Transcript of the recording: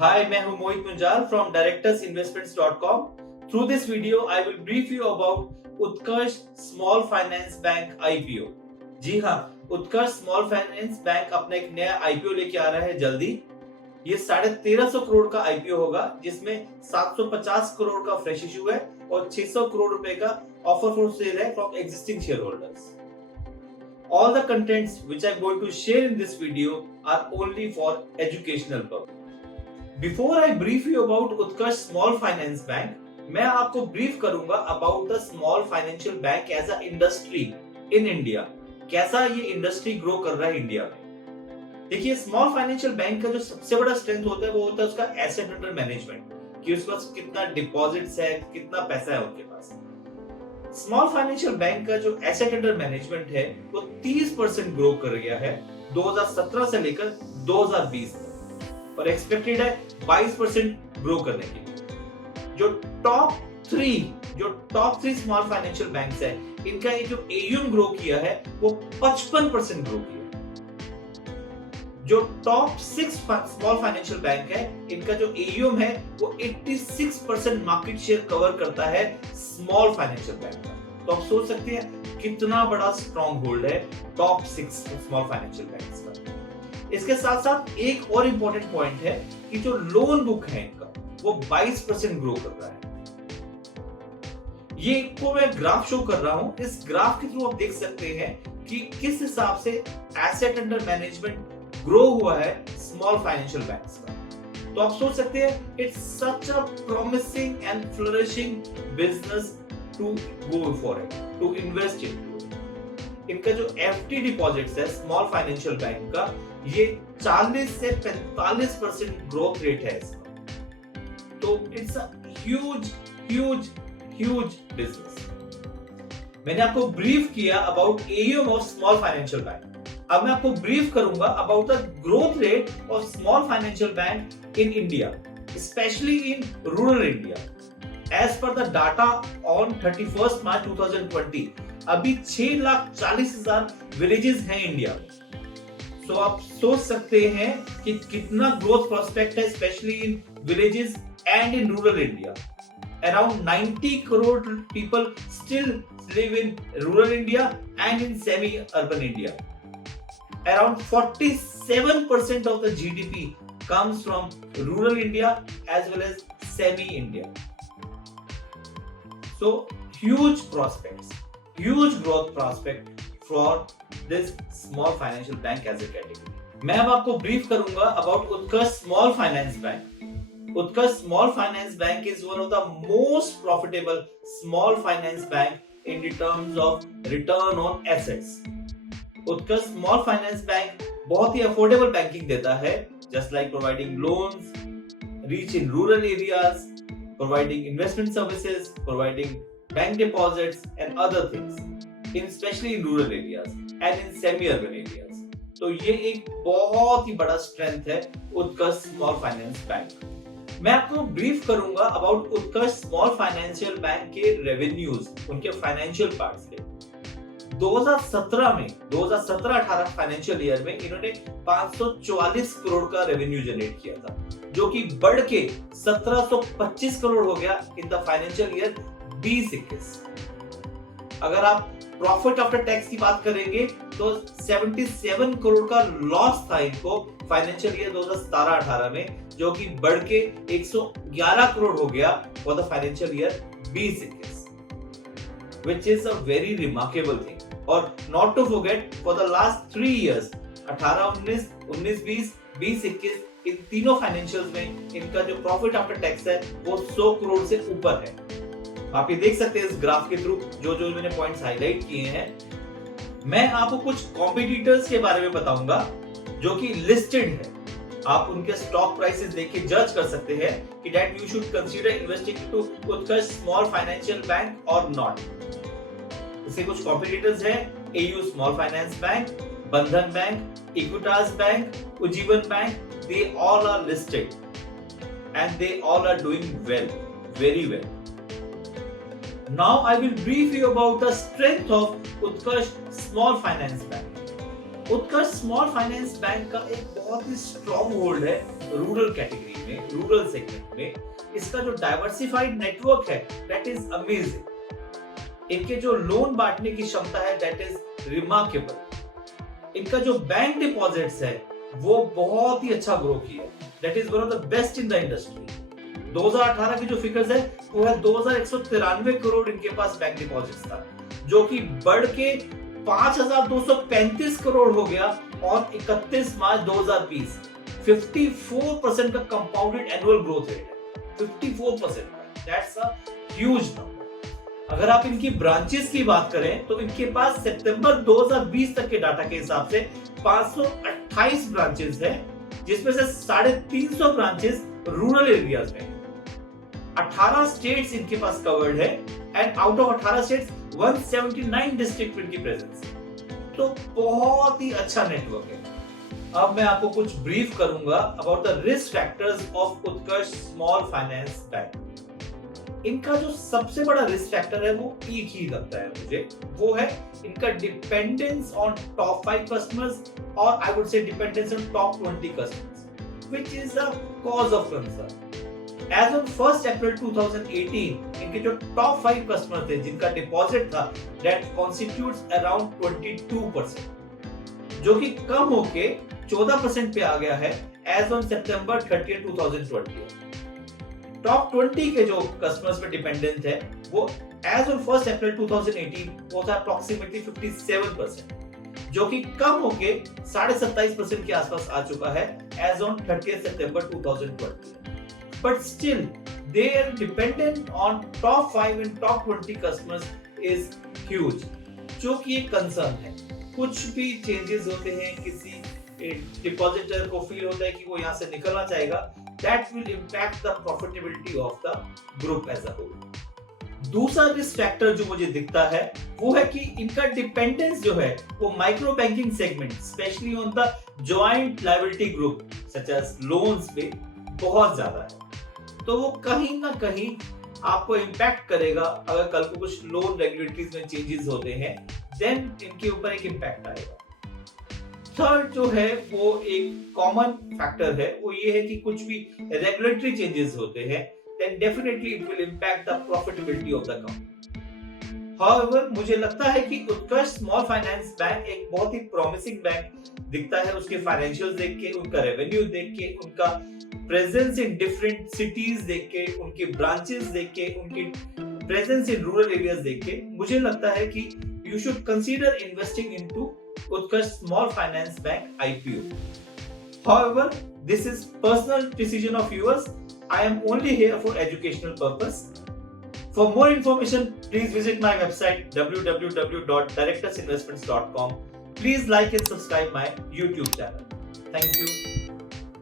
Hi, मैं हूं मोहित Munjal from directorsinvestments.com. Through this video, I will brief you about Utkarsh small finance bank IPO. जी हाँ, उत्कर्ष small finance bank अपना एक नया IPO लेके आ रहा है जल्दी. ये 1350 करोड़ का IPO होगा, जिसमें 750 करोड़ का फ्रेश इशू है और 600 करोड़ रुपए का ऑफर फॉर सेल है from existing share holders. All the contents which I am going to share in this video are only for educational purpose. Before I brief you about Utkarsh Small Finance Bank, मैं आपको brief करूंगा about the small financial bank as a industry in India. कैसा ये industry grow कर रहा है India में. देखिए, स्मॉल फाइनेंशियल बैंक का जो सबसे बड़ा स्ट्रेंथ होता है वो होता है उसका एसेट अंडर मैनेजमेंट, कि उसके पास कितना डिपॉजिट्स है, कितना पैसा है उनके पास. स्मॉल फाइनेंशियल बैंक का जो एसेट अंडर मैनेजमेंट है वो 30% ग्रो कर गया है 2017 से लेकर 2020 तक और एक्सपेक्टेड है 22% ग्रो करने के लिए. जो top three small financial banks है, इनका ये जो AUM ग्रो किया है वो 55% ग्रो किया. जो टॉप 6 स्मॉल फाइनेंशियल बैंक है, इनका जो AUM है वो 86% मार्केट शेयर कवर करता है स्मॉल फाइनेंशियल बैंक का. तो आप सोच सकते हैं कितना बड़ा स्ट्रॉन्ग होल्ड है टॉप 6 स्मॉल फाइनेंशियल बैंक्स का. इसके साथ साथ एक और इंपॉर्टेंट पॉइंट है कि जो लोन बुक है इनका वो 22% ग्रो कर रहा है. ये को मैं ग्राफ शो कर रहा हूं. इस ग्राफ के थ्रू आप देख सकते हैं कि किस हिसाब से एसेट अंडर मैनेजमेंट ग्रो हुआ है स्मॉल फाइनेंशियल बैंक्स का. तो आप सोच सकते हैं it's such a promising and flourishing business to go for it, to invest in. इनका जो FD डिपॉजिट्स है स्मॉल फाइनेंशियल बैंक का, ये 40 से 45% ग्रोथ रेट है इसका. तो इट्स अ ह्यूज बिजनेस. मैंने आपको ब्रीफ किया about AUM of small financial bank. अब मैं आपको ब्रीफ करूंगा about the growth rate of small financial bank in India, specially in rural India. As per the data on 31 March 2020, अभी 6,40,000 villages हैं India में. तो आप सोच सकते हैं कि कितना ग्रोथ प्रोस्पेक्ट है, specially in villages and in rural India. Around 90 crore people still live in rural India and in semi-urban India. Around 47% of the GDP comes from rural India as well as semi-India. So huge prospects, huge growth prospect for this small financial bank as a category. मैं अब आपको brief करूंगा about Utkarsh small finance bank. Utkarsh Small Finance Bank is one of the most profitable small finance bank in the terms of return on assets. Utkarsh Small Finance Bank बहुत ही affordable banking देता है, just like providing loans, reach in rural areas, providing investment services, providing bank deposits and other things, especially in rural areas and in semi-urban areas. तो ये एक बहुत ही बड़ा strength है Utkarsh Small Finance Bank. मैं आपको ब्रीफ करूंगा about Utkarsh small financial bank के रेवेन्यूज, उनके फाइनेंशियल पार्ट्स के. 2017-18 फाइनेंशियल ईयर में इन्होंने 544 करोड़ का रेवेन्यू जनरेट किया था, जो कि बढ़ के 1725 करोड़ हो गया इन द फाइनेंशियल ईयर 2021. अगर आप प्रॉफिट आफ्टर टैक्स की बात करेंगे तो 77 करोड़ का लॉस था इनको फाइनेंशियल ईयर 2017-18 में, जो कि बढ़ के 111 करोड़ हो गया for the financial year 2021, which is a very remarkable thing. और not to forget for the last 3 years 18-19, 19-20, 20-21, इन तीनों फाइनेंशियल्स में इनका जो प्रॉफिट आफ्टर टैक्स है वो 100 करोड़ से ऊपर है. आप ये देख सकते हैं इस ग्राफ के थ्रू जो मैंने पॉइंट्स हाईलाइट किए हैं. मैं आपको कुछ कॉम्पिटिटर्स के बारे में बताऊंगा जो कि लिस्टेड है. आप उनके स्टॉक प्राइसेस देख के जज कर सकते हैं कि that you should consider investing to Utkarsh small financial bank और नॉट. इसके कुछ कॉम्पिटिटर्स हैं: AU small finance bank, Bandhan bank, Equitas bank, Ujjivan bank. They all are listed and they all are doing well, very well. Now I will brief you about the strength of Utkarsh Small Finance Bank. Utkarsh small finance bank का एक बहुत ही strong hold है rural category में, rural segment में। इसका जो diversified network है that is amazing. इनके जो लोन बांटने की क्षमता है दैट इज रिमार्केबल। इनका जो बैंक डिपॉजिट्स है वो बहुत ही अच्छा ग्रो किया, that is one of the best in the industry. 2018 की जो फिगर्स है वो है 2193 करोड़ इनके पास बैंक डिपॉजिट्स था, जो कि बढ़ के 5235 करोड़ हो गया और 31 मार्च 2020। 54% का कंपाउंडेड एनुअल ग्रोथ रेट है, 54% का, दैट्स अ ह्यूज नंबर। अगर आप इनकी ब्रांचेस की बात करें तो इनके पास सितंबर 2020 तक के डाटा के हिसाब से 528 ब्रांचेस है, जिसमें से 350 ब्रांचेस रूरल एरियाज में। 18 स्टेट्स इनके पास कवर्ड है and out of 18 states 179 district में इनकी प्रेजेंस है, तो बहुत ही अच्छा नेटवर्क है। अब मैं आपको कुछ ब्रीफ करूंगा about the risk factors of Utkarsh small finance bank. इनका जो सबसे बड़ा रिस्क फैक्टर है वो एक ही लगता है मुझे, वो है इनका डिपेंडेंस ऑन टॉप 5 कस्टमर्स और I would say dependence on top 20 customers, which is a cause of concern. As on 1st April 2018, इनके जो टॉप 5 कस्टमर थे जिनका डिपॉजिट था that constitutes around 22%, जो कि कम होके 14% पे आ गया है as on September 30, 2020। टॉप 20 के जो कस्टमर्स पे डिपेंडेंट है वो as on 1st April 2018 वो था approximately 57%, जो कि कम होके 27.5% के आसपास आ चुका है as on 30th September 2020। But still, their dependence on top 5 and top 20 customers is huge, जो कि एक कंसर्न है। कुछ भी चेंजेस होते हैं, किसी डिपॉजिटर को फील होता है कि वो यहाँ से निकलना चाहेगा, that will impact the profitability of the group as a whole। दूसरा रिस्क फैक्टर जो मुझे दिखता है वो है कि इनका डिपेंडेंस जो है वो micro banking segment, specially on the joint liability group such as loans पे बहुत ज्यादा है, तो वो कहीं ना कहीं आपको इम्पैक्ट करेगा। अगर कल को कुछ लोन रेगुलेटरीज में चेंजेस होते हैं देन इनके ऊपर एक इम्पैक्ट आएगा। थर्ड जो है वो एक कॉमन फैक्टर है, वो ये है कि कुछ भी रेगुलेटरी चेंजेस होते हैं then definitely it will impact the profitability of the company. However मुझे लगता है कि उत्कर्ष स्मॉल फाइनेंस बैंक एक बहुत ही प्रॉमिसिंग बैंक दिखता है, उसके फाइनेंशियल्स देख के, उनका रेवेन्यू देख के, उनका प्रेजेंस इन डिफरेंट सिटीज देख के, उनके ब्रांचेस देख के, उनकी प्रेजेंस इन रूरल एरियाज देख के मुझे लगता है कि you should consider investing into Utkarsh small finance bank IPO। However, this is personal decision of yours. I am only here for educational purpose. For more information, please visit my website www.directorsinvestments.com. Please like and subscribe my YouTube channel. Thank you.